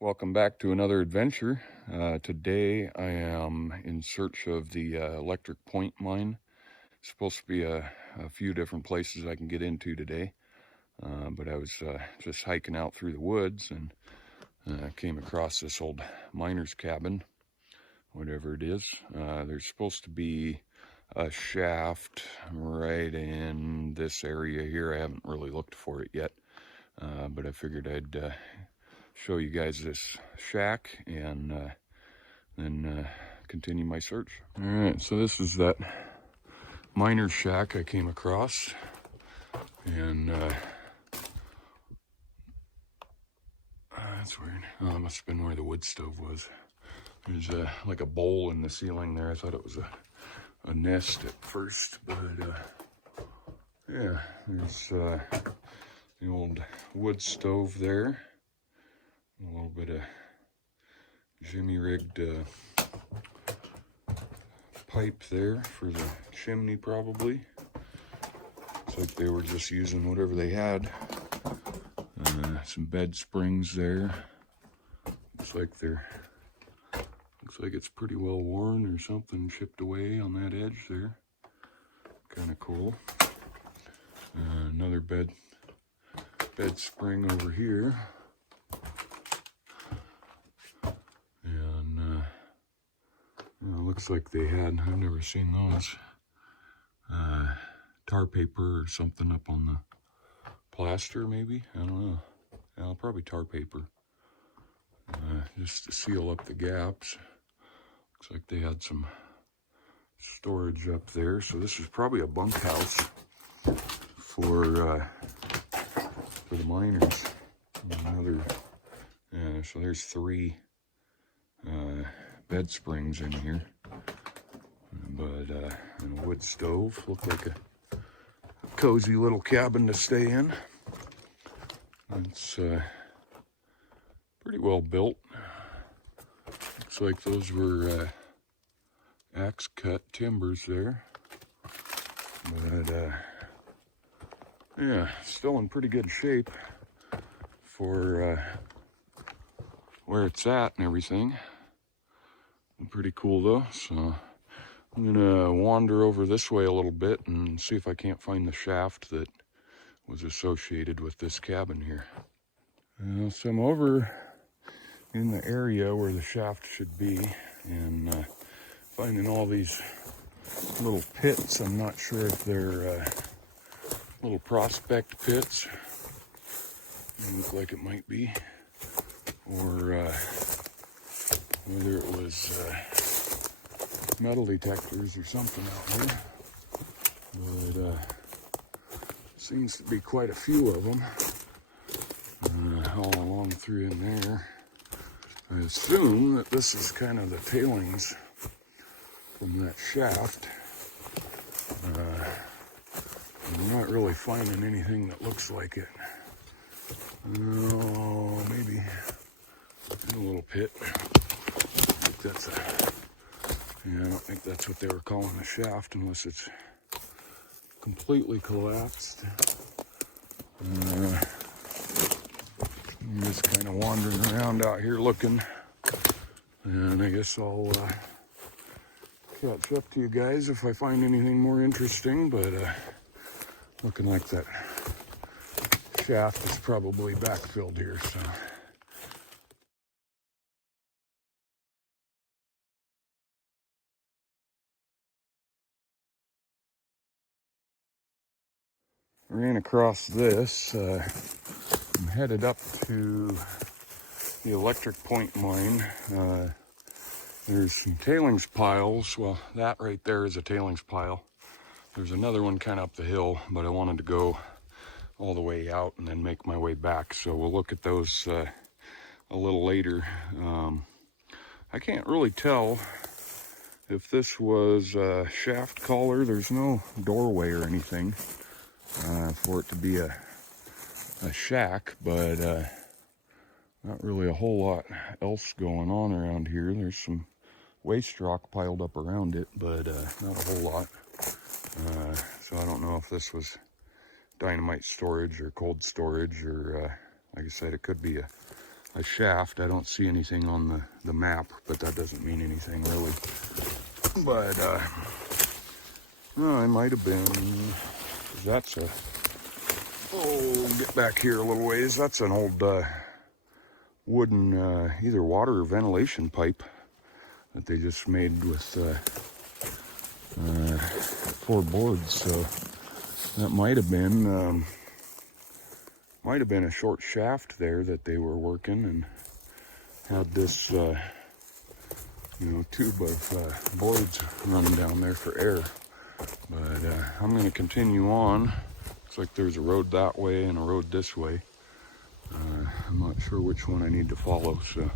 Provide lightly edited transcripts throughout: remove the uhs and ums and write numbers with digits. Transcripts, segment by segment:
Welcome back to another adventure. Today I am in search of the electric point mine. It's supposed to be a few different places I can get into today, but I was just hiking out through the woods and came across this old miner's cabin, whatever it is. There's supposed to be a shaft right in this area here. I haven't really looked for it yet, but I figured I'd show you guys this shack and then continue my search. All right, so this is that miner's shack I came across, and that's weird. Oh, it must have been where the wood stove was. There's like a bowl in the ceiling there. I thought it was a nest at first, but yeah, there's the old wood stove there. A little bit of jimmy rigged pipe there for the chimney, probably. Looks like they were just using whatever they had. Some bed springs there. Looks like it's pretty well worn or something chipped away on that edge there. Kind of cool. Another bed spring over here. And looks like they had, I've never seen those, tar paper or something up on the plaster maybe, I don't know. Yeah, probably tar paper, just to seal up the gaps. Looks like they had some storage up there, so this is probably a bunkhouse for the miners. So there's 3 bed springs in here, but and a wood stove. Looked like a cozy little cabin to stay in. It's pretty well built. Looks like those were axe cut timbers there, but yeah, still in pretty good shape for where it's at and everything. Pretty cool though. So I'm gonna wander over this way a little bit and see if I can't find the shaft that was associated with this cabin here. So I'm over in the area where the shaft should be, and finding all these little pits. I'm not sure if they're little prospect pits. They look like it might be, or whether it was metal detectors or something out here. But seems to be quite a few of them all along through in there. I assume that this is kind of the tailings from that shaft. I'm not really finding anything that looks like it. Oh, maybe in a little pit. I don't think that's what they were calling a shaft unless it's completely collapsed. I'm just kind of wandering around out here looking, and I guess I'll catch up to you guys if I find anything more interesting, but looking like that shaft is probably backfilled here, so. Ran across this. I'm headed up to the electric point mine. There's some tailings piles. Well, that right there is a tailings pile. There's another one kind of up the hill, but I wanted to go all the way out and then make my way back. So we'll look at those a little later. I can't really tell if this was a shaft collar. There's no doorway or anything for it to be a shack, but not really a whole lot else going on around here. There's some waste rock piled up around it, but not a whole lot. So I don't know if this was dynamite storage or cold storage, or like I said, it could be a a shaft. I don't see anything on the map, but that doesn't mean anything really. But no, it might have been, 'cause that's a, oh, get back here a little ways. That's an old wooden either water or ventilation pipe that they just made with 4 boards. So that might have been a short shaft there that they were working and had this tube of boards running down there for air. But I'm going to continue on. Looks like there's a road that way and a road this way. I'm not sure which one I need to follow, so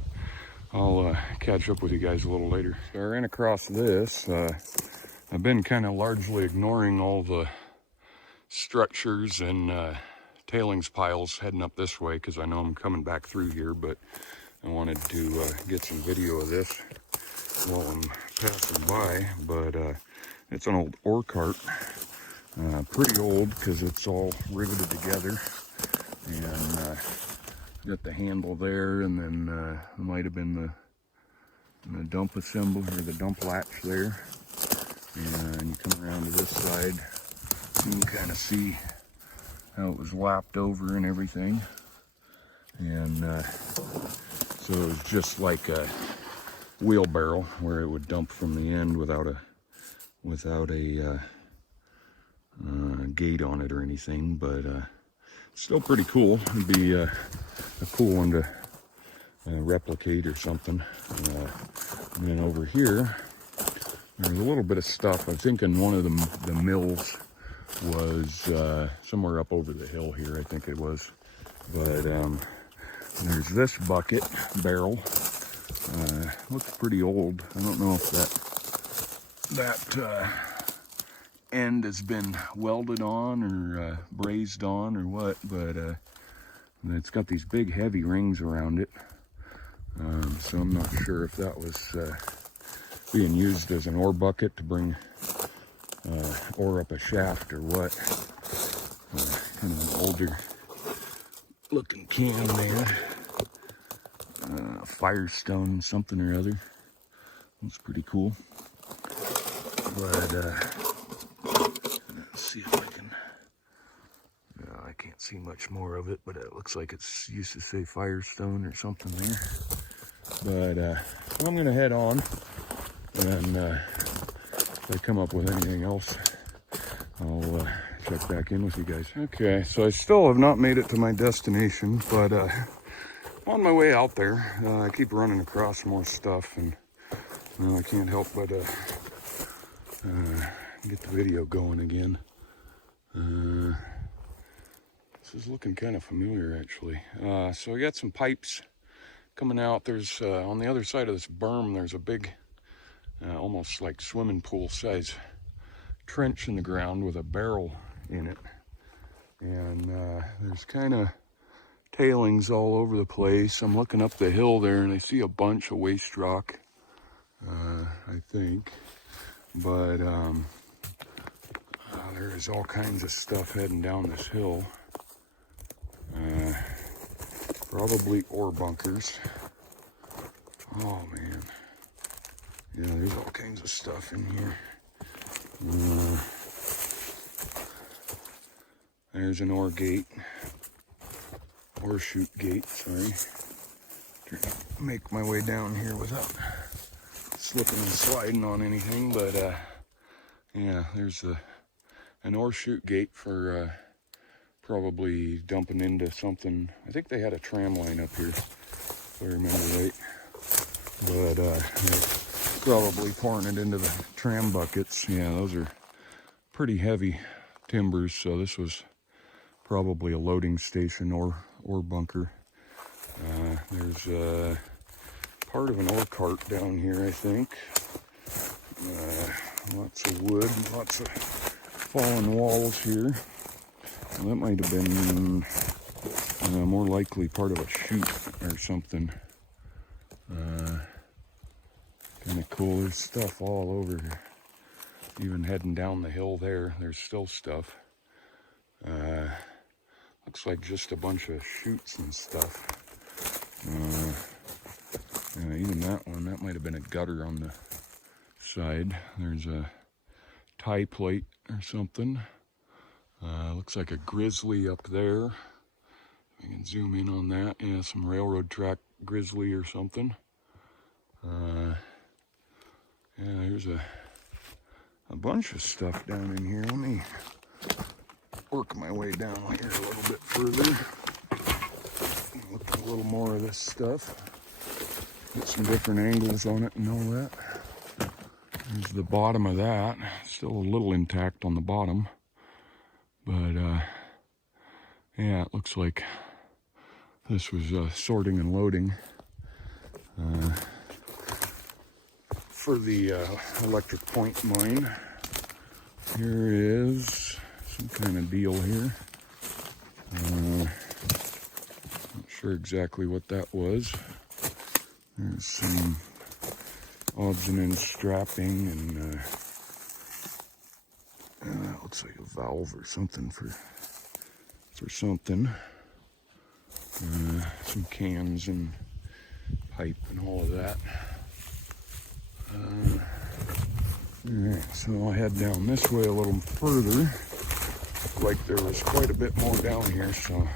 I'll catch up with you guys a little later. So I ran across this. I've been kind of largely ignoring all the structures and tailings piles heading up this way because I know I'm coming back through here, but I wanted to get some video of this while I'm passing by. But it's an old ore cart, pretty old because it's all riveted together, and got the handle there, and then it might have been the dump assembly or the dump latch there. And you come around to this side, you can kind of see how it was lapped over and everything. And so it was just like a wheelbarrow where it would dump from the end without a gate on it or anything, but still pretty cool. It'd be a cool one to replicate or something. And then over here, there's a little bit of stuff. I think in one of the mills was somewhere up over the hill here, I think it was. But there's this bucket barrel. Looks pretty old. I don't know if that end has been welded on or brazed on or what, but it's got these big heavy rings around it. So I'm not sure if that was being used as an ore bucket to bring ore up a shaft or what. Kind of an older looking can there. Firestone something or other. That's pretty cool. But let's see if I can. I can't see much more of it, but it looks like it's used to say Firestone or something there. But well, I'm gonna head on, and if I come up with anything else, I'll check back in with you guys. Okay, so I still have not made it to my destination, but on my way out there, I keep running across more stuff, and I can't help but get the video going again. This is looking kind of familiar, actually. So I got some pipes coming out. There's on the other side of this berm, there's a big, almost like swimming pool size trench in the ground with a barrel in it, and there's kind of tailings all over the place. I'm looking up the hill there and I see a bunch of waste rock, I think, but there is all kinds of stuff heading down this hill. Probably ore bunkers. Oh man, yeah, there's all kinds of stuff in here. There's an ore gate. Ore chute gate, sorry. Trying to make my way down here without slipping and sliding on anything, but yeah, there's an ore chute gate for probably dumping into something. I think they had a tram line up here, if I remember right. But probably pouring it into the tram buckets. Yeah, those are pretty heavy timbers, so this was probably a loading station or bunker. There's part of an ore cart down here, I think. Lots of wood, lots of fallen walls here. Well, that might have been more likely part of a chute or something. Kind of cool. There's stuff all over here. Even heading down the hill there, there's still stuff. Looks like just a bunch of chutes and stuff. Yeah, even that one, that might have been a gutter on the side. There's a tie plate or something. Looks like a grizzly up there. We can zoom in on that. Yeah, some railroad track grizzly or something. Yeah, there's a bunch of stuff down in here. Let me work my way down here a little bit further. Look at a little more of this stuff. Get some different angles on it and all that. There's the bottom of that. Still a little intact on the bottom. But, yeah, it looks like this was sorting and loading for the electric point mine. Here is some kind of deal here. Not sure exactly what that was. There's some odds and ends strapping, and that looks like a valve or something for something. Some cans and pipe and all of that. Alright, so I'll head down this way a little further. Like there was quite a bit more down here, so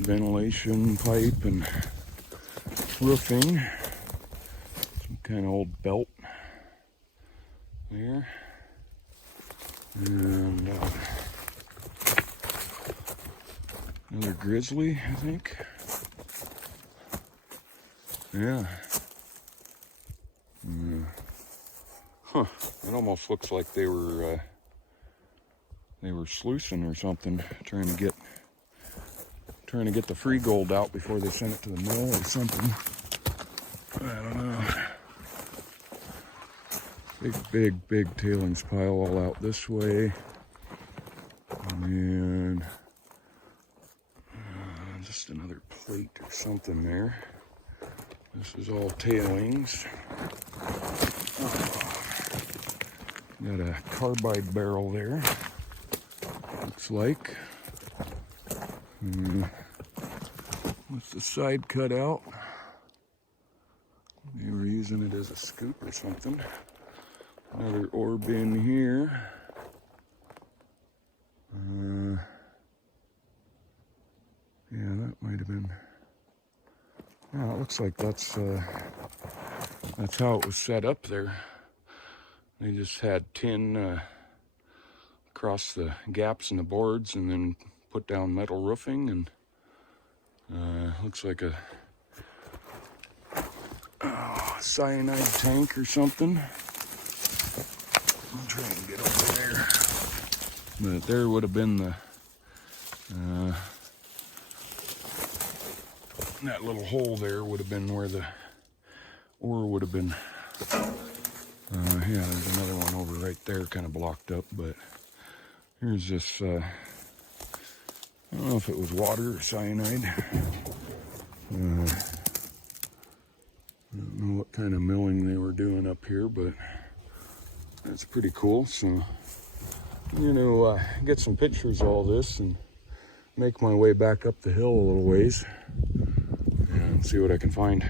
ventilation pipe and roofing. Some kind of old belt there. And another grizzly, I think. Yeah. Huh. It almost looks like they were sluicing or something, trying to get the free gold out before they sent it to the mill or something. I don't know. Big tailings pile all out this way. And just another plate or something there. This is all tailings. Got a carbide barrel there. Looks like. With the side cut out. They were using it as a scoop or something. Another ore bin here. Yeah, that might have been. Yeah, it looks like that's how it was set up there. They just had tin across the gaps in the boards, and then put down metal roofing, and looks like a cyanide tank or something. I'll try and get over there. But there would have been the that little hole there would have been where the ore would have been. Yeah, there's another one over right there, kind of blocked up. But here's this. I don't know if it was water or cyanide. I don't know what kind of milling they were doing up here, but that's pretty cool. So I'm gonna get some pictures of all this and make my way back up the hill a little ways and see what I can find.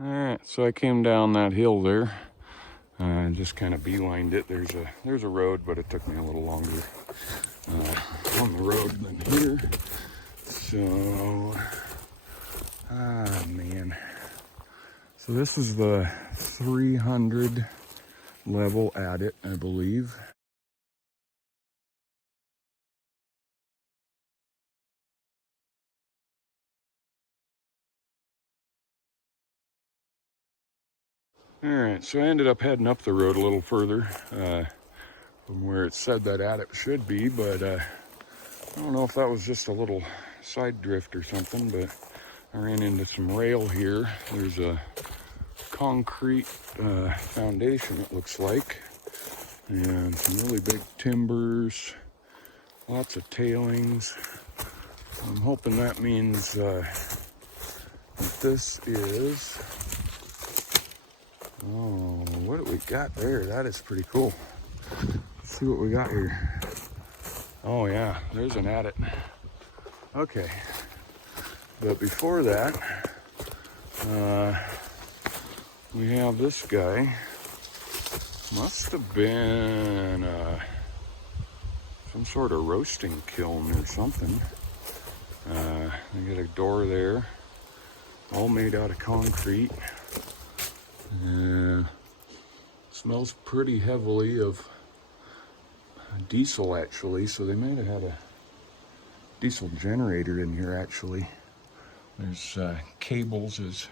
Alright, so I came down that hill there. Just kind of beelined it. There's a road, but it took me a little longer on the road than here. So, man. So this is the 300 level at it, I believe. Alright, so I ended up heading up the road a little further from where it said that adit should be, but I don't know if that was just a little side drift or something, but I ran into some rail here. There's a concrete foundation, it looks like, and some really big timbers, lots of tailings. I'm hoping that means that this is, oh, what do we got there? That is pretty cool. Let's see what we got here. Oh yeah, there's an adit. Okay, but before that, we have this guy. Must have been some sort of roasting kiln or something. They got a door there, all made out of concrete. Smells pretty heavily of diesel, actually, so they might have had a diesel generator in here, actually. There's cables as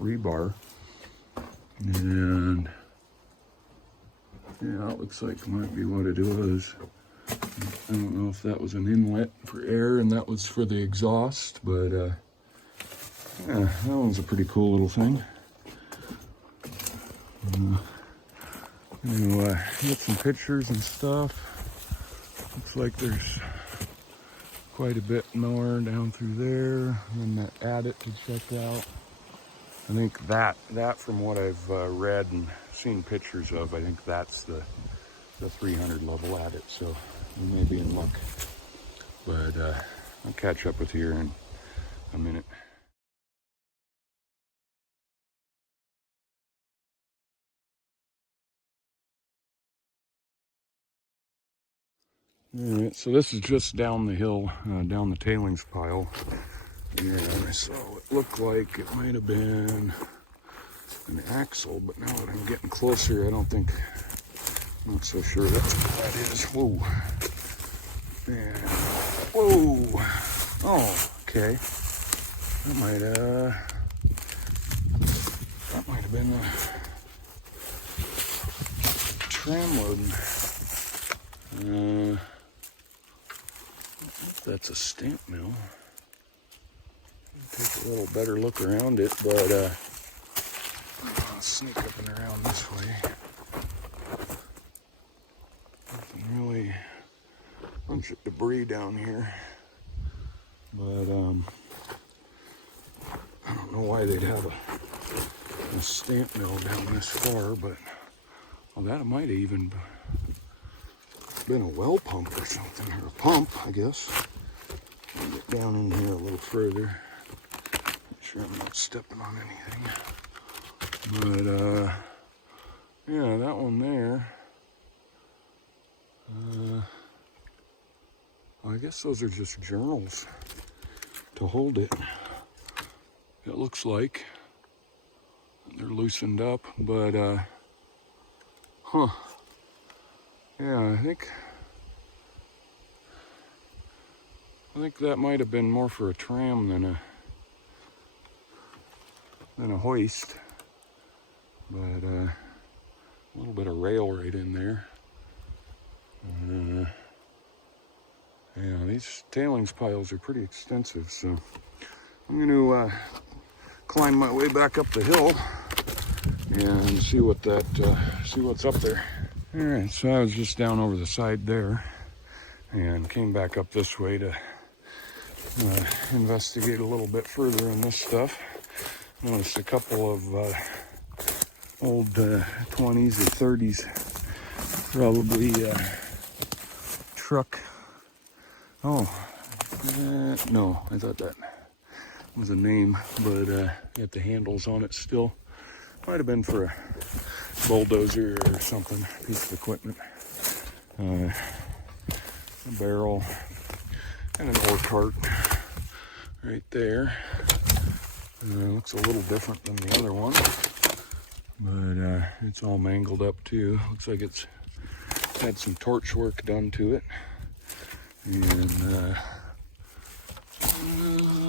rebar, and yeah, it looks like it might be what it was. I don't know if that was an inlet for air and that was for the exhaust, but yeah, that one's a pretty cool little thing. Get some pictures and stuff. Looks like there's quite a bit more down through there, and that adit to check out. I think that from what I've read and seen pictures of, I think that's the 300 level adit, so we may be in luck. But I'll catch up with you here in a minute. All right, so this is just down the hill, down the tailings pile. And I saw what looked like it might have been an axle, but now that I'm getting closer, I'm not so sure that's what that is. Whoa. And, whoa. Oh, okay. That might have been a tram loading. That's a stamp mill. Take a little better look around it, but I'll sneak up and around this way. Nothing really, bunch of debris down here, but I don't know why they'd have a stamp mill down this far, but well, that might have even been a well pump or something, or a pump, I guess. I'll get down in here a little further. Make sure I'm not stepping on anything. But yeah, that one there. I guess those are just journals to hold it. It looks like they're loosened up, but huh. Yeah, I think that might have been more for a tram than a hoist. But a little bit of rail right in there. Yeah, these tailings piles are pretty extensive, so I'm going to climb my way back up the hill and see what's up there. All right, so I was just down over the side there and came back up this way to investigate a little bit further in this stuff. Noticed a couple of old 20s or 30s, probably truck. Oh, no, I thought that was a name, but got the handles on it still. Might have been for a bulldozer or something, piece of equipment. A barrel and an ore cart right there. Looks a little different than the other one, but it's all mangled up too. Looks like it's had some torch work done to it, and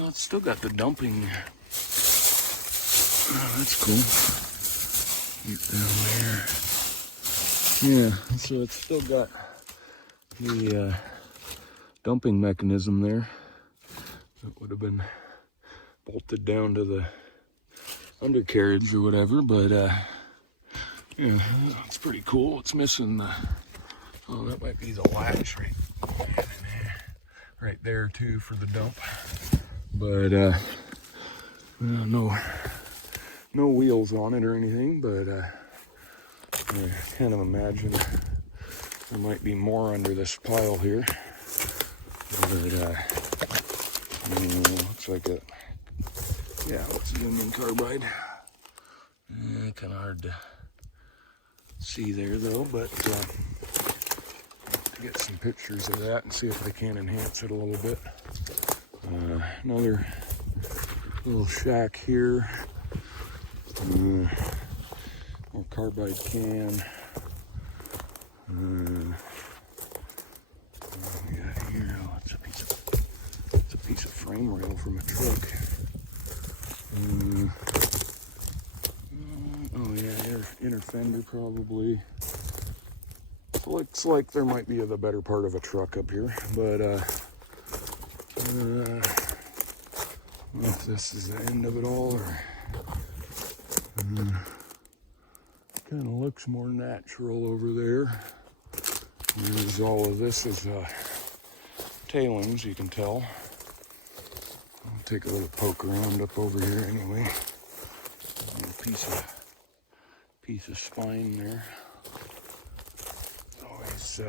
it's still got the dumping. Oh, that's cool. Deep down there. Yeah, so it's still got the dumping mechanism there. That would have been bolted down to the undercarriage or whatever, but yeah, it's pretty cool. It's missing the, oh, that might be the latch right there too for the dump. But no wheels on it or anything, but I kind of imagine there might be more under this pile here. But looks like a, yeah, it's Union Carbide. Kind of hard to see there though, but get some pictures of that and see if I can enhance it a little bit. Another little shack here. More carbide can. What we got here? Oh, it's a piece of frame rail from a truck. Oh yeah, inner fender probably. It looks like there might be the better part of a truck up here, but I don't know if this is the end of it all or kind of looks more natural over there. There's all of this is tailings, you can tell. I'll take a little poke around up over here anyway. A little piece of spine there. Always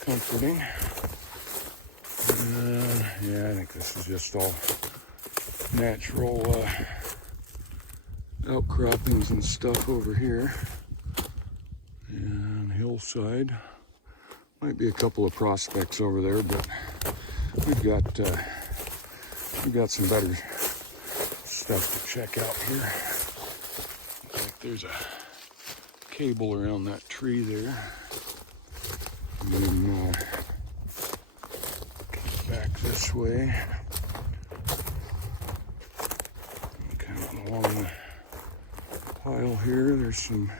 comforting. Yeah, I think this is just all natural outcroppings and stuff over here. And hillside. Might be a couple of prospects over there, but we've got some better stuff to check out here. Looks like there's a cable around that tree there. And then back this way. Kind of along the pile here, there's some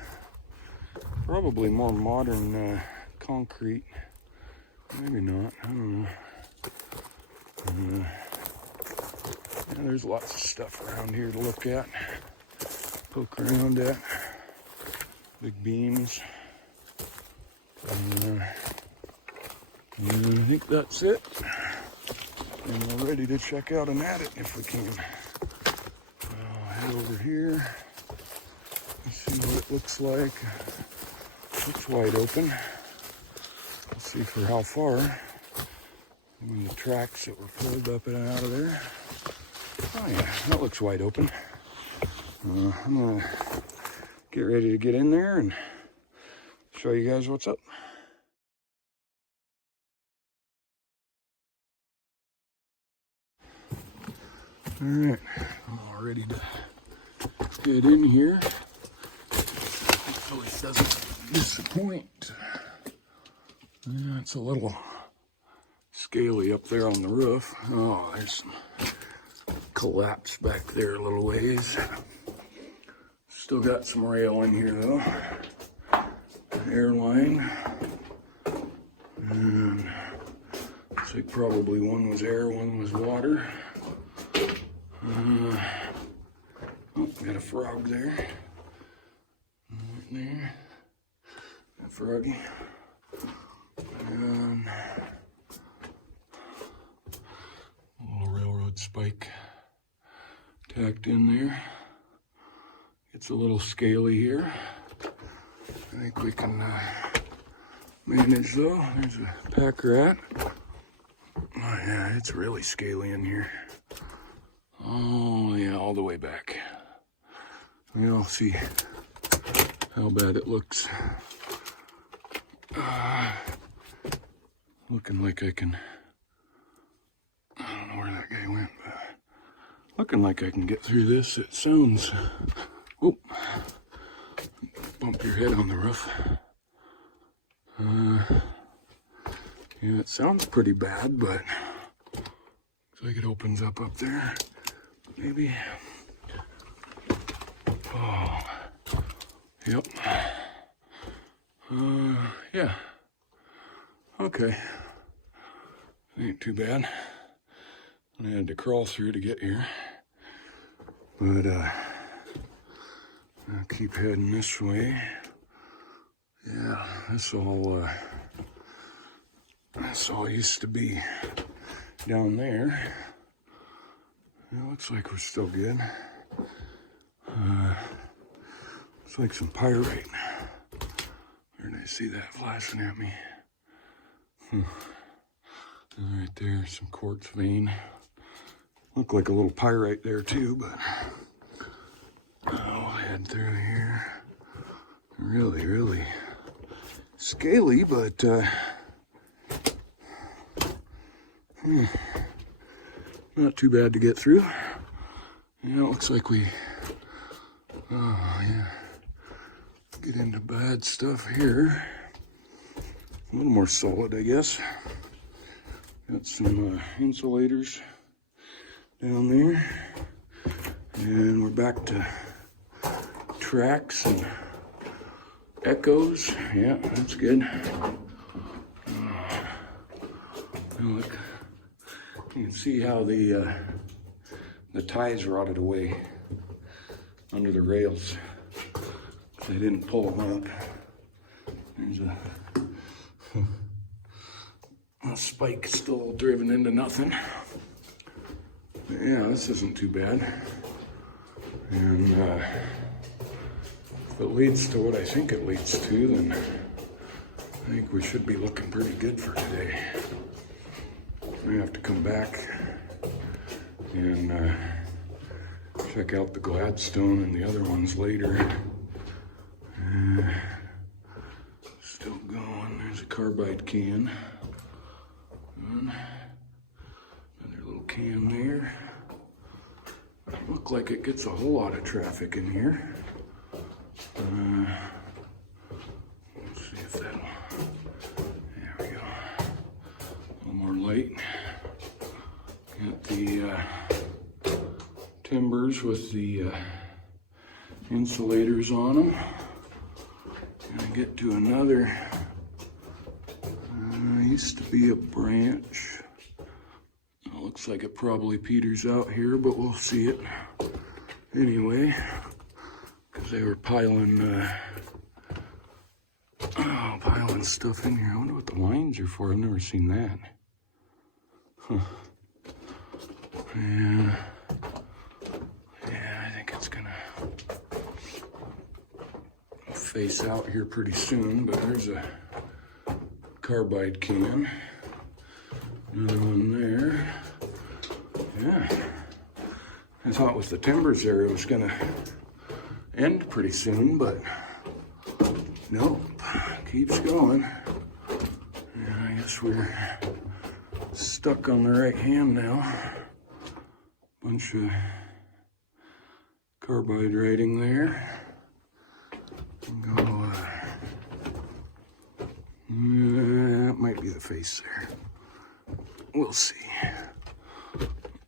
probably more modern concrete. Maybe not, I don't know. Yeah, there's lots of stuff around here to look at, poke around at. Big beams. I think that's it. And we're ready to check out and at it if we can. I'll head over here. Let's see what it looks like. Looks wide open. Let's see for how far. And the tracks that were pulled up and out of there. Oh yeah, that looks wide open. I'm gonna get ready to get in there and show you guys what's up. All right, I'm all ready to get in here. Hopefully it doesn't disappoint. Yeah, it's a little scaly up there on the roof. Oh, there's some collapse back there a little ways. Still got some rail in here though. Airline. And looks like probably one was air, one was water. Oh, got a frog there. Right there. That froggy. And a little railroad spike tacked in there. It's a little scaly here. I think we can manage though. There's a pack rat. Oh yeah, it's really scaly in here. Oh yeah, all the way back. We'll see how bad it looks. Looking like I can, I don't know where that guy went, but looking like I can get through this. It sounds, oh, bump your head on the roof. Yeah, it sounds pretty bad, but looks like it opens up there. Maybe. Oh, yep. Yeah. Okay. Ain't too bad. I had to crawl through to get here. But I'll keep heading this way. Yeah, this all used to be down there. It looks like we're still good. Looks like some pyrite. Where did I see that flashing at me? Right there, some quartz vein. Look like a little pyrite there too, but I'll head through here. Really, really scaly, but not too bad to get through. Yeah, it looks like we, get into bad stuff here. A little more solid, I guess. Got some insulators down there. And we're back to tracks and echoes. Yeah, that's good. Look, you can see how the ties rotted away under the rails. They didn't pull them up. There's a spike still driven into nothing. But yeah, this isn't too bad. And if it leads to what I think it leads to, then I think we should be looking pretty good for today. I have to come back and check out the Gladstone and the other ones later. Still going. There's a carbide can. And another little can there. Look like it gets a whole lot of traffic in here. Let's see if that'll. There we go. A little more light. Got the timbers with the insulators on them. Gonna get to another. Used to be a branch. It looks like it probably peters out here, but we'll see it anyway. Because they were piling stuff in here. I wonder what the lines are for. I've never seen that. Huh. Yeah, I think it's gonna face out here pretty soon, but there's a carbide can. Another one there. Yeah. I thought with the timbers there it was gonna end pretty soon, but nope. Keeps going. And I guess we're stuck on the right hand now. Bunch of carbide writing there. Go, that might be the face there. We'll see.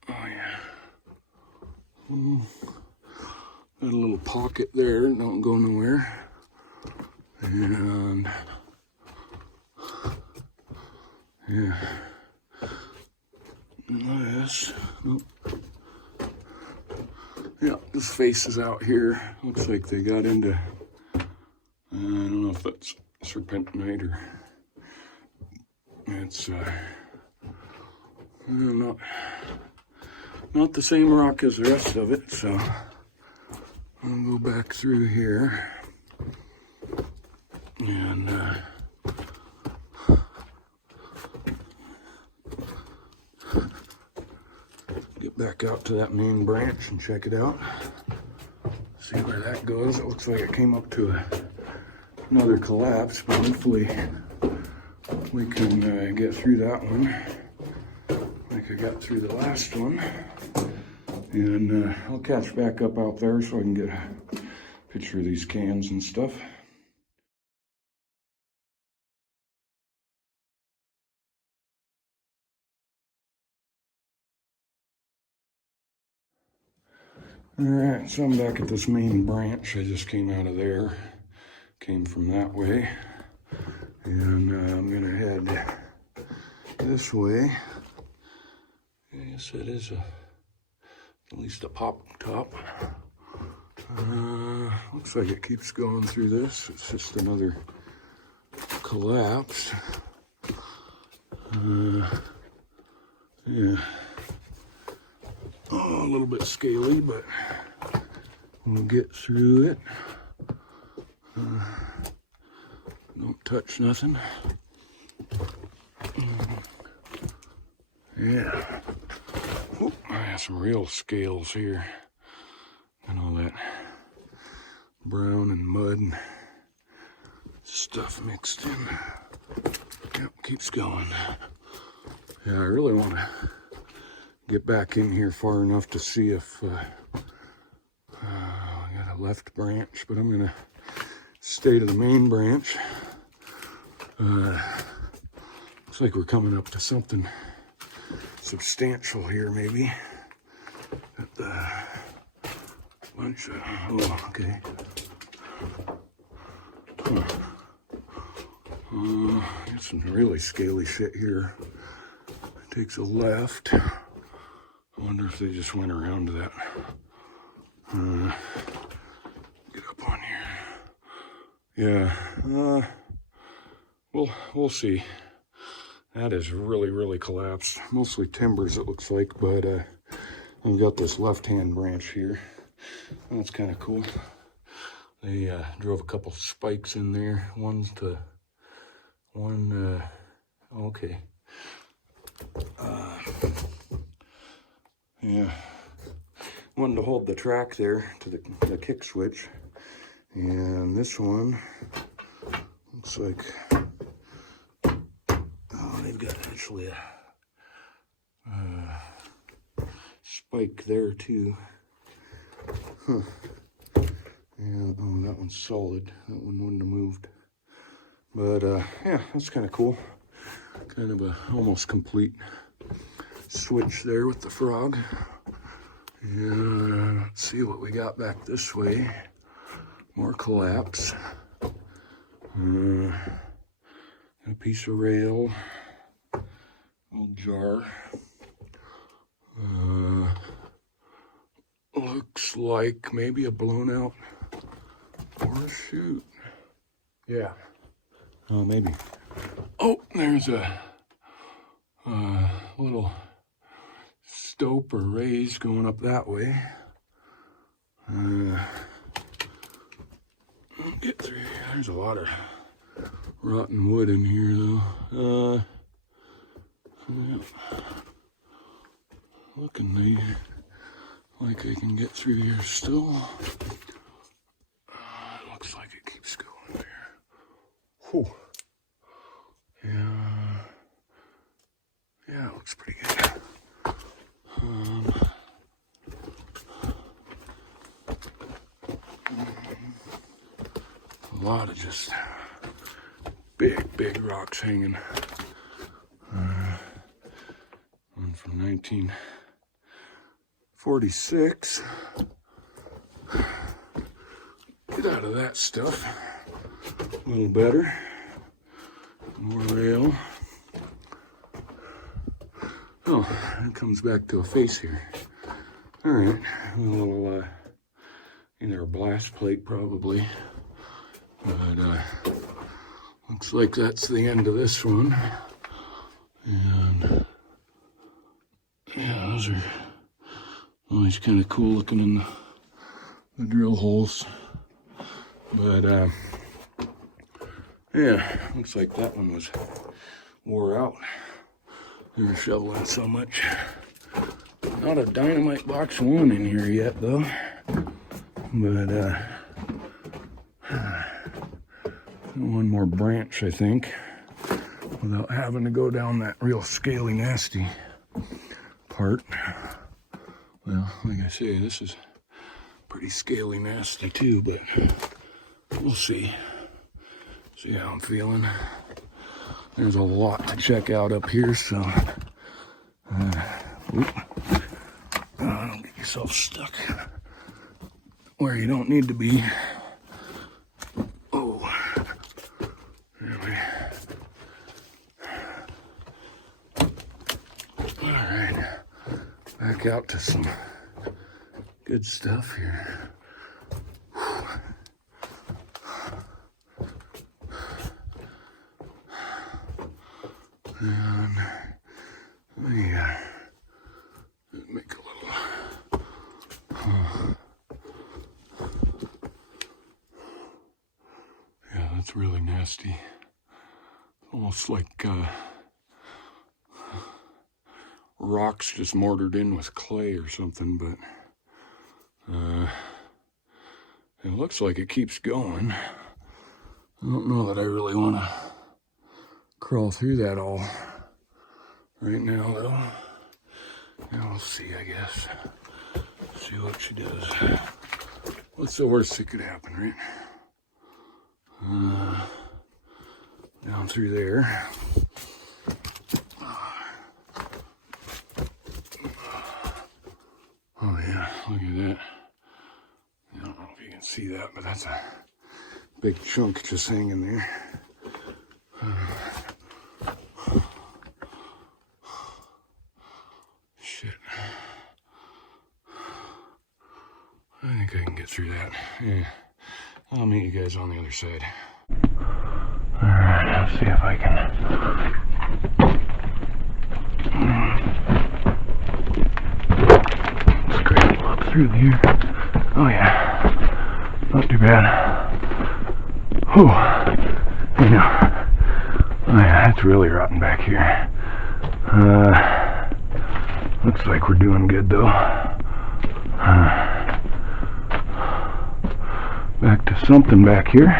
Oh yeah. Got a little pocket there, don't go nowhere. And yeah. This. Oh. Yeah, this face is out here. Looks like they got into, I don't know if that's serpentinite or it's not the same rock as the rest of it, so I'll go back through here and get back out to that main branch and check it out. See where that goes. It looks like it came up to another collapse, but hopefully we can get through that one like I got through the last one. And I'll catch back up out there so I can get a picture of these cans and stuff. Alright, so I'm back at this main branch. I just came out of there, came from that way, and I'm gonna head this way. guess that is at least a pop top. Looks like it keeps going through this. It's just another collapse. Yeah. Oh, a little bit scaly, but we'll get through it. Don't touch nothing. Yeah. Oop, I have some real scales here. And all that brown and mud and stuff mixed in. Yep, keeps going. Yeah, I really want to get back in here far enough to see if I got a left branch, but I'm gonna stay to the main branch. Looks like we're coming up to something substantial here, maybe. At the bunch of, oh, okay. Huh. Got some really scaly shit here. Takes a left. I wonder if they just went around to that. Get up on here. Yeah. We'll see. That is really collapsed. Mostly timbers, it looks like, but I've got this left-hand branch here. That's kind of cool. They drove a couple spikes in there. Okay. Yeah. One to hold the track there to the kick switch. And this one looks like, oh, they've got actually a spike there too. Huh. Yeah, oh, that one's solid. That one wouldn't have moved. But yeah, that's kind of cool. Kind of a almost complete switch there with the frog. And let's see what we got back this way. More collapse. A piece of rail. Old jar. Looks like maybe a blown out parachute. Yeah. Oh, maybe. Oh, there's a little stope or raise going up that way. Get through here. There's a lot of rotten wood in here, though. Yeah. Looking like I can get through here still. It looks like it keeps going there. Whew. Yeah, it looks pretty good. A lot of just big rocks hanging. One from 1946. Get out of that stuff. A little better. More rail. Oh, it comes back to a face here. All right, a little, either a blast plate probably, but looks like that's the end of this one. And yeah, those are always kind of cool looking in the drill holes. But yeah, looks like that one was wore out. They were shoveling so much. Not a dynamite box one in here yet though. But one more branch, I think, without having to go down that real scaly nasty part. Well, like I say, this is pretty scaly nasty too, but we'll see. See how I'm feeling. There's a lot to check out up here, so don't get yourself stuck where you don't need to be. Oh, anyway. All right, out to some good stuff here. And let me make a little yeah, that's really nasty. Almost like rocks just mortared in with clay or something, but it looks like it keeps going. I don't know that I really want to crawl through that all right now, though. Yeah, we'll see, I guess. See what she does. What's the worst that could happen, right? Down through there. Oh yeah, look at that. I don't know if you can see that, but that's a big chunk just hanging there. Shit. I think I can get through that. Yeah. I'll meet you guys on the other side. Alright, let's see if I can scramble up through here. Oh yeah. Not too bad. Whew. You know. Oh yeah, it's really rotten back here. Looks like we're doing good though. Back to something back here.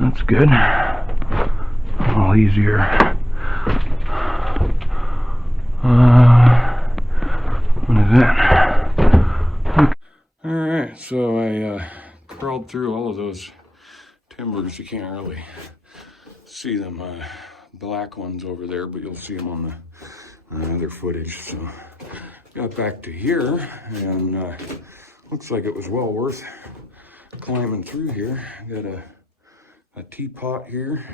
That's good. A little easier. What is that? Okay. Alright, so I crawled through all of those timbers. You can't really see them black ones over there, but you'll see them on the other footage. So got back to here, and looks like it was well worth climbing through here. Got a teapot here.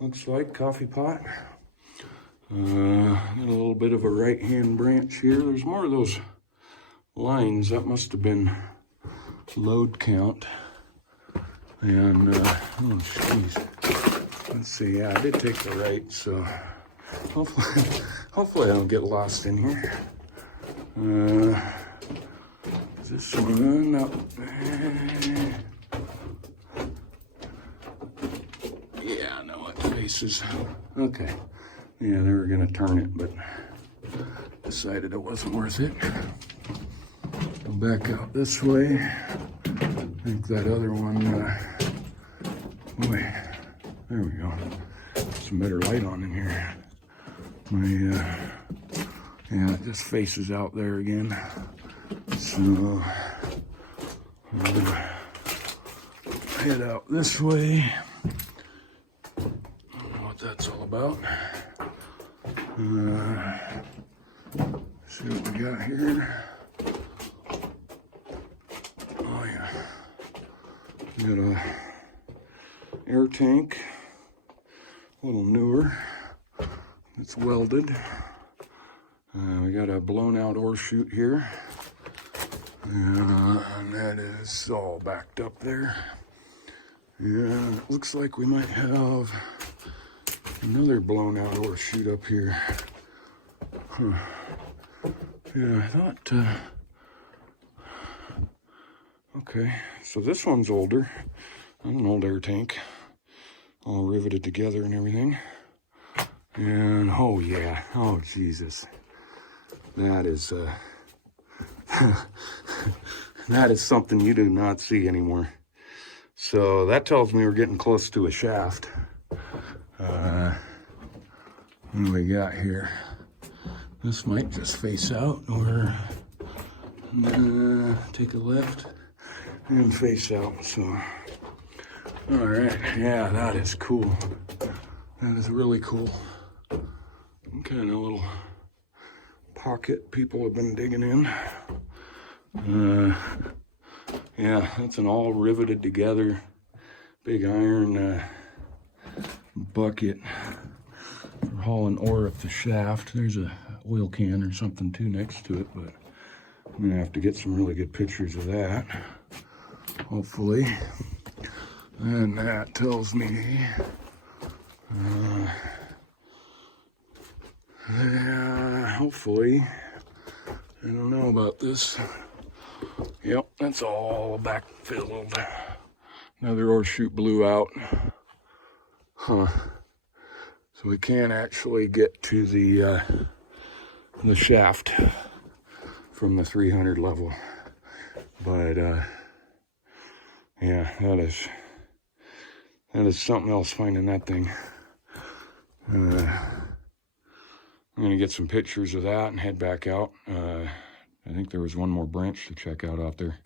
Looks like coffee pot. Got a little bit of a right-hand branch here. There's more of those lines. That must have been load count. And oh jeez. Let's see. Yeah, I did take the right, so hopefully I don't get lost in here. Is this one up there? Yeah, no, it faces. Okay. Yeah, they were gonna turn it, but decided it wasn't worth it. Go back out this way. I think that other one, boy, there we go. Some better light on in here. Yeah, it just faces out there again. So, head out this way. I don't know what that's all about. See what we got here. Oh yeah, we got a air tank, a little newer. It's welded. We got a blown out ore chute here. And that is all backed up there. And it looks like we might have another blown out ore chute up here. Huh. Yeah, I thought, okay, so this one's older. That's an old air tank, all riveted together and everything. And oh yeah, oh Jesus, that is that is something you do not see anymore. So that tells me we're getting close to a shaft. What do we got here? This might just face out, or take a left and face out. So, all right, yeah, that is cool. That is really cool. Kind of little pocket people have been digging in. Yeah, that's an all riveted together big iron bucket for hauling ore up the shaft. There's a oil can or something too next to it, but I'm gonna have to get some really good pictures of that, hopefully. And that tells me, hopefully, I don't know about this. Yep, that's all backfilled. Another ore chute blew out. Huh. So we can't actually get to the shaft from the 300 level. But yeah, that is something else finding that thing. I'm gonna get some pictures of that and head back out. I think there was one more branch to check out there.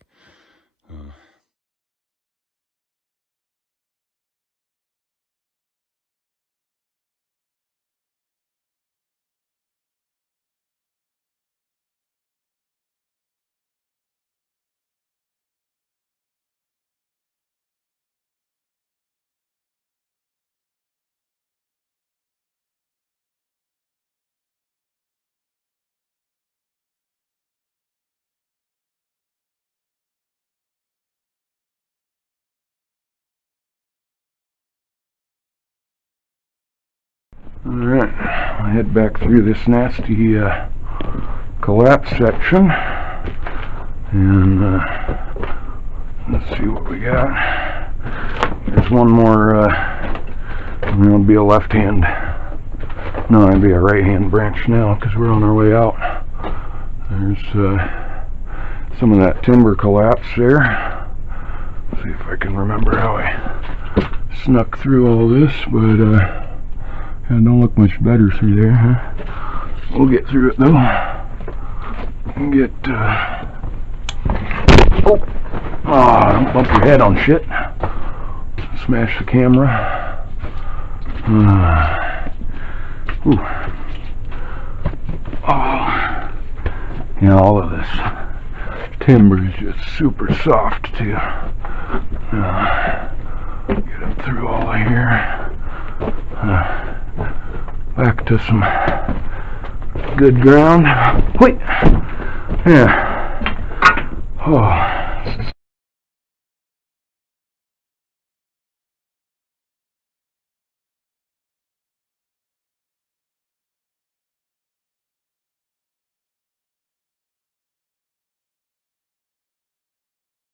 Alright, I'll head back through this nasty collapse section and let's see what we got. There's one more, it'll be a left hand, no, it'll be a right hand branch now because we're on our way out. There's some of that timber collapse there. Let's see if I can remember how I snuck through all this, but it don't look much better through there, huh? We'll get through it though. Get, don't bump your head on shit. Smash the camera. Yeah, all of this timber is just super soft too. Get up through all of here. Back to some good ground. Wait! Yeah.